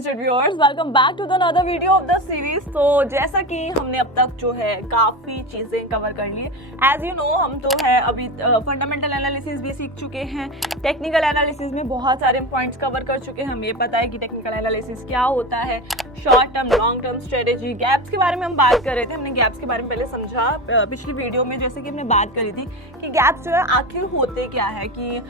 Instead viewers, welcome back to the another video of the series. तो जैसा कि हमने अब तक जो है काफ़ी चीज़ें कवर कर ली है। एज यू नो, हम तो है अभी फंडामेंटल एनालिसिस भी सीख चुके हैं, टेक्निकल एनालिसिस में बहुत सारे पॉइंट्स कवर कर चुके हैं। हमें ये पता है कि टेक्निकल एनालिसिस क्या होता है, short term long term strategy. Gaps के बारे में हम बात कर रहे थे, हमने गैप्स के बारे में पहले समझा पिछली वीडियो में, जैसे कि हमने बात करी थी कि गैप्स जो है आखिर होते क्या है। कि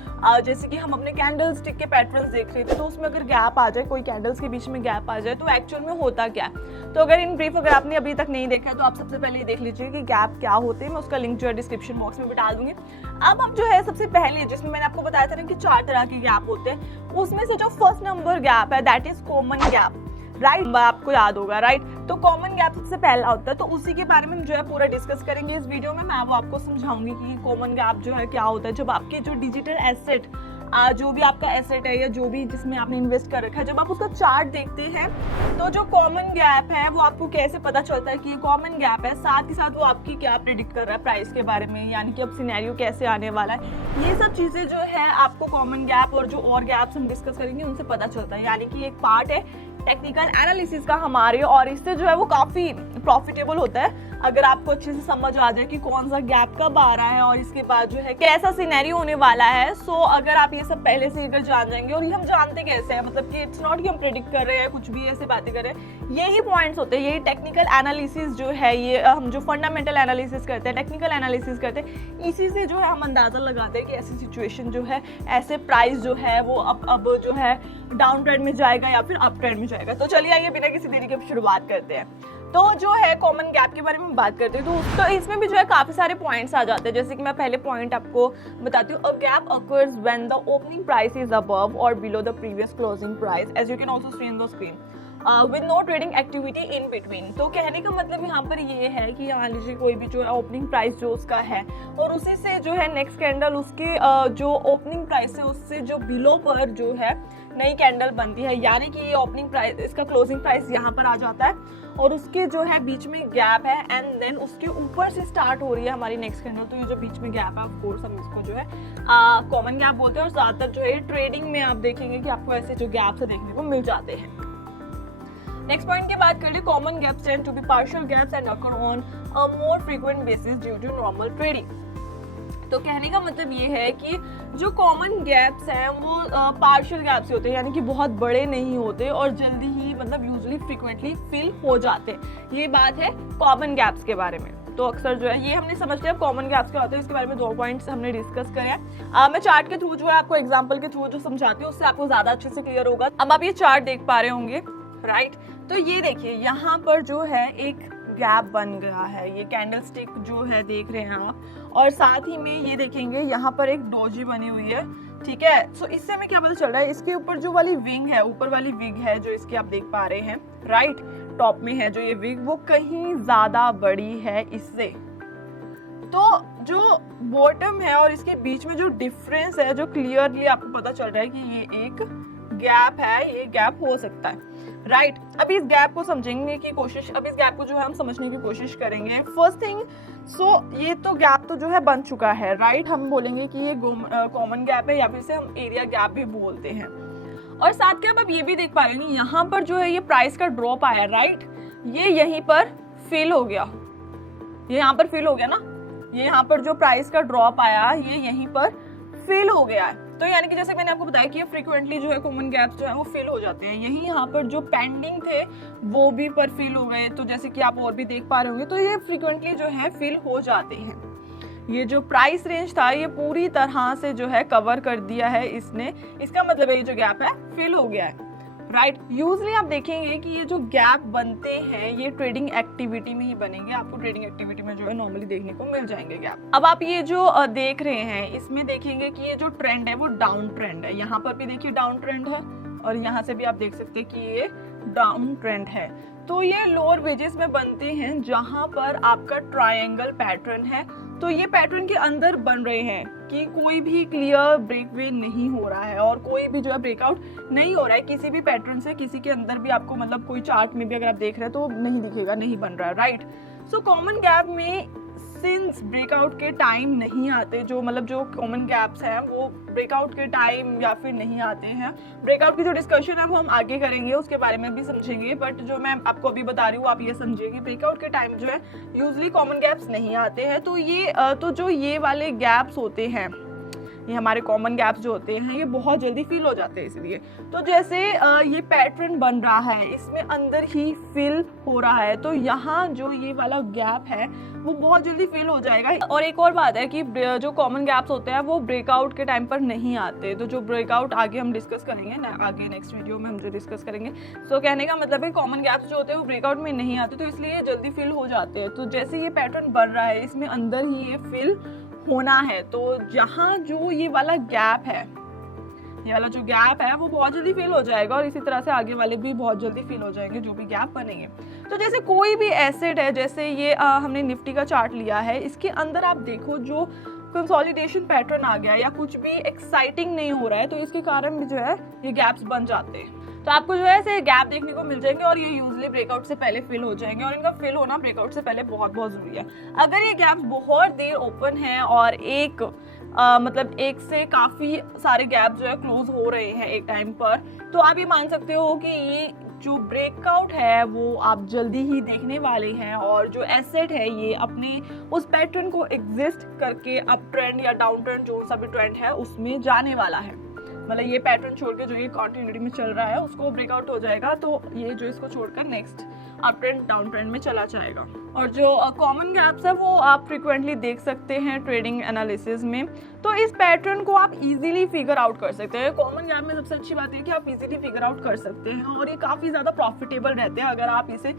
जैसे कि हम अपने कैंडल स्टिक के पैटर्न्स देख रहे थे, तो उसमें अगर गैप आ जाए, कोई कैंडल्स के बीच में गैप आ जाए, तो एक्चुअल में होता क्या है। तो अगर इन ब्रीफ अगर आपने अभी तक नहीं देखा तो आप सबसे पहले ये देख लीजिए कि गैप क्या होते हैं। मैं उसका लिंक जो है डिस्क्रिप्शन बॉक्स में भी डाल दूंगी। अब हम जो है सबसे पहले, जिसमें मैंने आपको बताया था ना कि 4 तरह के गैप होते हैं, उसमें से जो फर्स्ट नंबर गैप है that is common gap, right. आपको याद होगा, राइट। तो कॉमन गैप सबसे पहला होता है, तो उसी के बारे में जो है पूरा डिस्कस करेंगे इस वीडियो में। मैं वो आपको समझाऊंगी कि कॉमन गैप जो है क्या होता है। जब आपके जो डिजिटल एसेट, जो भी आपका एसेट है या जो भी जिसमें आपने इन्वेस्ट कर रखा है, जब आप उसका चार्ट देखते हैं तो जो कॉमन गैप है वो आपको कैसे पता चलता है कि ये कॉमन गैप है। साथ ही साथ वो आपकी क्या प्रेडिक्ट कर रहा है प्राइस के बारे में, यानी कि अब सिनेरियो कैसे आने वाला है। ये सब चीज़ें जो है आपको कॉमन गैप और जो और गैप्स हम डिस्कस करेंगे उनसे पता चलता है। यानी कि एक पार्ट है टेक्निकल एनालिसिस का हमारे, और इससे जो है वो काफ़ी प्रॉफिटेबल होता है अगर आपको अच्छे से समझ आ जाए कि कौन सा गैप कब आ रहा है और इसके बाद जो है कैसा सिनेरियो होने वाला है। सो अगर आप ये सब पहले से अगर जान जाएंगे, और ये हम जानते कैसे हैं, मतलब कि इट्स नॉट कि हम प्रेडिक्ट कर रहे हैं कुछ भी ऐसे बातें कर रहे हैं, यही पॉइंट्स होते हैं। यही टेक्निकल एनालिसिस जो है, ये हम जो फंडामेंटल एनालिसिस करते हैं, टेक्निकल एनालिसिस करते हैं, इसी से जो है हम अंदाजा लगाते हैं कि ऐसी सिचुएशन जो है, ऐसे प्राइस जो है वो अब जो है डाउन ट्रेंड में जाएगा या फिर अप ट्रेंड में जाएगा। तो चलिए आइए बिना किसी देरी के शुरुआत करते हैं। तो जो है कॉमन गैप के बारे में बात करते हैं, तो इसमें भी जो है काफी सारे पॉइंट्स आ जाते हैं। जैसे कि मैं पहले पॉइंट आपको बताती हूँ। A gap occurs when the opening price is above or below the previous closing price, as you can also see in the screen, with no trading activity in between. तो कहने का मतलब यहाँ पर ये है कि मान लीजिए कोई भी जो है ओपनिंग प्राइस जो उसका है, और उसी से जो है नेक्स्ट कैंडल उसके जो ओपनिंग प्राइस है उससे जो बिलो पर जो है नई कैंडल बनती है, यानी कि ये ओपनिंग प्राइस, इसका क्लोजिंग प्राइस यहाँ पर आ जाता है और उसके जो है बीच में गैप है, एंड देन उसके ऊपर से स्टार्ट हो रही है हमारी नेक्स्ट कैंडल। तो ये जो बीच में गैप है, ऑफ कोर्स हम इसको जो है कॉमन गैप बोलते हैं। और ज़्यादातर जो है ट्रेडिंग में आप देखेंगे कि आपको ऐसे जो गैप्स देखने को मिल जाते हैं। नेक्स्ट पॉइंट की बात कर ले, common gaps tend to be partial gaps and occur on a more frequent basis due to normal trading. तो कहने का मतलब ये है कि जो कॉमन गैप्स हैं वो पार्शियल गैप्स होते हैं, यानी कि बहुत बड़े नहीं होते और जल्दी ही, मतलब यूजुअली फ्रीक्वेंटली फिल हो जाते हैं। ये बात है कॉमन गैप्स के बारे में। तो अक्सर जो है ये हमने समझ लिया कॉमन गैप्स क्या होते हैं। इसके बारे में 2 पॉइंट्स हमने डिस्कस करे हैं। मैं चार्ट के थ्रू जो है आपको एग्जांपल के थ्रू जो समझाती हूँ उससे आपको ज्यादा अच्छे से क्लियर होगा। अब आप ये चार्ट देख पा रहे होंगे, राइट। तो ये देखिए यहाँ पर जो है एक गैप बन गया है, ये कैंडल स्टिक जो है देख रहे हैं आप, और साथ ही में ये देखेंगे यहाँ पर एक डोजी बनी हुई है, ठीक है। सो इससे हमें क्या पता चल रहा है, इसके ऊपर जो वाली विंग है, ऊपर वाली विग है जो इसकी आप देख पा रहे हैं, राइट, टॉप में है जो ये विग, वो कहीं ज्यादा बड़ी है इससे। तो जो बॉटम है और इसके बीच में जो डिफरेंस है, जो क्लियरली आपको पता चल रहा है कि ये एक गैप है, ये गैप हो सकता है, राइट। अब इस गैप को समझेंगे की कोशिश, अब इस गैप को जो है हम समझने की कोशिश करेंगे। फर्स्ट थिंग, ये तो गैप तो जो है बन चुका है, राइट। हम बोलेंगे कि ये कॉमन गैप है या फिर से हम एरिया गैप भी बोलते हैं। और साथ के अब ये भी देख पा रहे हैं, यहाँ पर जो है ये प्राइस का ड्रॉप आया, राइट, ये यहीं पर फिल हो गया, ये यहाँ पर फिल हो गया ना, ये यहाँ पर जो प्राइस का ड्रॉप आया ये यहीं पर फिल हो गया है। तो यानी कि जैसे मैंने आपको बताया कि फ्रीक्वेंटली जो है कॉमन गैप्स जो है वो फिल हो जाते हैं। यही यहाँ पर जो पेंडिंग थे वो भी पर फिल हो गए। तो जैसे कि आप और भी देख पा रहे होंगे, तो ये फ्रीक्वेंटली जो है फिल हो जाते हैं। ये जो प्राइस रेंज था ये पूरी तरह से जो है कवर कर दिया है इसने, इसका मतलब ये जो गैप है फिल हो गया है, राइट। यूजली आप देखेंगे कि ये जो गैप बनते हैं ये ट्रेडिंग एक्टिविटी में ही बनेंगे, आपको ट्रेडिंग एक्टिविटी में जो है नॉर्मली देखने को मिल जाएंगे गैप। अब आप ये जो देख रहे हैं इसमें देखेंगे कि ये जो ट्रेंड है वो डाउन ट्रेंड है। यहाँ पर भी देखिए डाउन ट्रेंड है, और यहाँ से भी आप देख सकते हैं कि ये डाउन ट्रेंड है। तो ये लोअर वेजेस में बनते हैं जहां पर आपका ट्रायंगल पैटर्न है। तो ये पैटर्न के अंदर बन रहे हैं कि कोई भी क्लियर ब्रेकवे नहीं हो रहा है और कोई भी जो है ब्रेकआउट नहीं हो रहा है किसी भी पैटर्न से। किसी के अंदर भी आपको, मतलब कोई चार्ट में भी अगर आप देख रहे हैं तो नहीं दिखेगा, नहीं बन रहा है, राइट। सो कॉमन गैप में सिंस ब्रेकआउट के टाइम नहीं आते, जो मतलब जो कॉमन गैप्स हैं वो ब्रेकआउट के टाइम या फिर नहीं आते हैं। ब्रेकआउट की जो डिस्कशन है वो हम आगे करेंगे, उसके बारे में भी समझेंगे, बट जो मैं आपको अभी बता रही हूँ आप ये समझिए ब्रेकआउट के टाइम जो है यूजली कॉमन गैप्स नहीं आते हैं। तो जो ये वाले गैप्स होते हैं, ये हमारे कॉमन गैप्स जो होते हैं ये बहुत जल्दी फिल हो जाते हैं। इसलिए तो जैसे ये पैटर्न बन रहा है, इसमें अंदर ही फिल हो रहा है, तो यहाँ जो ये वाला गैप है वो बहुत जल्दी फिल हो जाएगा। और एक और बात है कि जो कॉमन गैप्स होते हैं वो ब्रेकआउट के टाइम पर नहीं आते। तो जो ब्रेकआउट आगे हम डिस्कस करेंगे ना, आगे नेक्स्ट वीडियो में हम जो डिस्कस करेंगे, तो कहने का मतलब है कॉमन गैप्स जो होते हैं वो ब्रेकआउट में नहीं आते, तो इसलिए ये जल्दी फिल हो जाते हैं। तो जैसे ये पैटर्न बन रहा है इसमें अंदर ही ये फिल होना है, तो जहाँ जो ये वाला गैप है, ये वाला जो गैप है वो बहुत जल्दी फिल हो जाएगा, और इसी तरह से आगे वाले भी बहुत जल्दी फिल हो जाएंगे जो भी गैप बनेंगे। तो जैसे कोई भी एसेट है, जैसे ये हमने निफ्टी का चार्ट लिया है, इसके अंदर आप देखो जो कंसोलिडेशन पैटर्न आ गया या कुछ भी एक्साइटिंग नहीं हो रहा है, तो इसके कारण भी जो है ये गैप्स बन जाते हैं। तो आपको जो है ऐसे गैप देखने को मिल जाएंगे और ये यूजली ब्रेकआउट से पहले फिल हो जाएंगे, और इनका फिल होना ब्रेकआउट से पहले बहुत बहुत जरूरी है। अगर ये गैप्स बहुत देर ओपन है और मतलब एक से काफी सारे गैप जो है क्लोज हो रहे हैं एक टाइम पर, तो आप ये मान सकते हो कि ये जो ब्रेकआउट है वो आप जल्दी ही देखने वाले हैं, और जो एसेट है ये अपने उस पैटर्न को एग्जिस्ट करके अप ट्रेंड या डाउन ट्रेंड जो सा भी ट्रेंड है उसमें जाने वाला है। मतलब ये पैटर्न छोड़ के जो ये कंटिन्यूटी में चल रहा है उसको ब्रेकआउट हो जाएगा, तो ये जो इसको छोड़कर next up trend down trend में चला जाएगा। और जो कॉमन गैप्स है वो आप फ्रिक्वेंटली देख सकते हैं ट्रेडिंग एनालिसिस में, तो इस पैटर्न को आप इजीली फिगर आउट कर सकते हैं। कॉमन गैप में सबसे अच्छी बात है कि आप इजीली फिगर आउट कर सकते हैं, और ये काफ़ी ज़्यादा प्रॉफिटेबल रहते हैं अगर आप इसे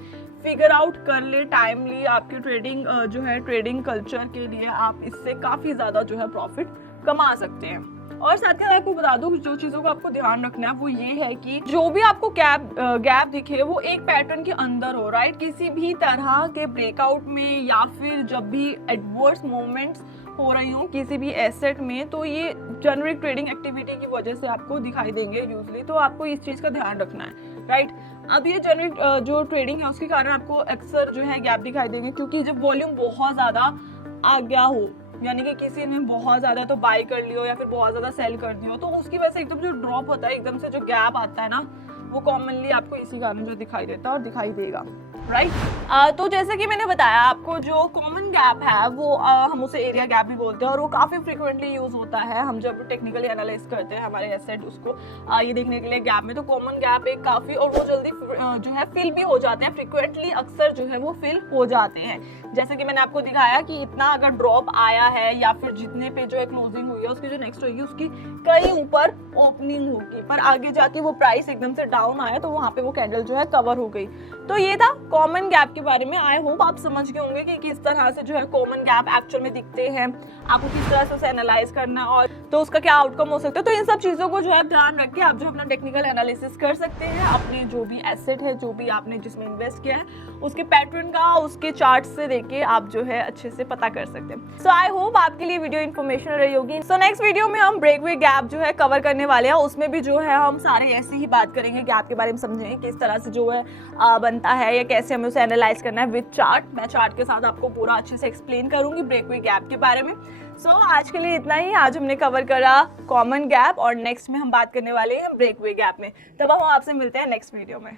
फिगर आउट कर ले टाइमली। आपकी ट्रेडिंग जो है ट्रेडिंग कल्चर के लिए आप इससे काफ़ी ज़्यादा जो है प्रॉफिट कमा सकते हैं। और साथ ही आपको बता दूं जो चीज़ों को आपको ध्यान रखना है वो ये है कि जो भी आपको गैप दिखे वो एक पैटर्न के अंदर हो, राइट। किसी भी तरह के ब्रेकआउट में या फिर जब भी एडवर्स मूवमेंट्स हो रही हो किसी भी एसेट में, तो ये जेनरिक ट्रेडिंग एक्टिविटी की वजह से आपको दिखाई देंगे यूजली, तो आपको इस चीज़ का ध्यान रखना है, राइट। अब ये जेनरिक जो ट्रेडिंग है उसके कारण आपको अक्सर जो है गैप दिखाई देंगे, क्योंकि जब वॉल्यूम बहुत ज़्यादा आ गया हो, यानी कि किसी ने बहुत ज़्यादा तो बाय कर लियो या फिर बहुत ज़्यादा सेल कर दियो, तो उसकी वजह से एकदम जो ड्रॉप होता है, एकदम से जो गैप आता है ना, वो कॉमनली आपको इसी कारण जो दिखाई देता है और दिखाई देगा, राइट। तो जैसे कि मैंने बताया आपको जो कॉमन गैप है वो हम उसे एरिया गैप भी बोलते हैं, और वो काफ़ी फ्रिक्वेंटली यूज़ होता है। हम जब टेक्निकली एनालाइज करते हैं हमारे एसेट उसको ये देखने के लिए गैप में, तो कॉमन गैप एक काफ़ी, और वो जल्दी जो है फिल भी हो जाते हैं, फ्रिक्वेंटली अक्सर जो है वो फिल हो जाते हैं। जैसे कि मैंने आपको दिखाया कि इतना अगर ड्रॉप आया है या फिर जितने पे जो है क्लोजिंग हुई है उसकी जो नेक्स्ट होगी उसकी कहीं ऊपर ओपनिंग होगी, पर आगे जाके वो प्राइस एकदम से डाउन आया तो वहाँ पे वो कैंडल जो है कवर हो गई। तो ये था कॉमन गैप के बारे में। आई होप आप समझ गए होंगे कि किस तरह से जो है कॉमन गैप एक्चुअल में दिखते हैं, आपको किस तरह से उसे एनालाइज करना और तो उसका क्या आउटकम हो सकता है। तो इन सब चीज़ों को जो है ध्यान रख के आप जो अपना टेक्निकल एनालिसिस कर सकते हैं, अपने जो भी एसेट है, जो भी आपने जिसमें इन्वेस्ट किया है उसके पैटर्न का, उसके चार्ट से देके आप जो है अच्छे से पता कर सकते हैं। सो आई होप आपके लिए वीडियो इन्फॉर्मेशन रही होगी। सो नेक्स्ट वीडियो में हम ब्रेकवे गैप जो है कवर करने वाले हैं, उसमें भी जो है हम सारे ऐसे ही बात करेंगे, गैप के बारे में समझेंगे किस तरह से जो है बनता है या कैसे हमें उसे एनालाइज करना है विद चार्ट। मैं चार्ट के साथ आपको पूरा अच्छे से एक्सप्लेन करूंगी ब्रेकवे गैप के बारे में। सो आज के लिए इतना ही। आज हमने कवर करा कॉमन गैप और नेक्स्ट में हम बात करने वाले हैं ब्रेकवे गैप में। तब हम आपसे मिलते हैं नेक्स्ट वीडियो में।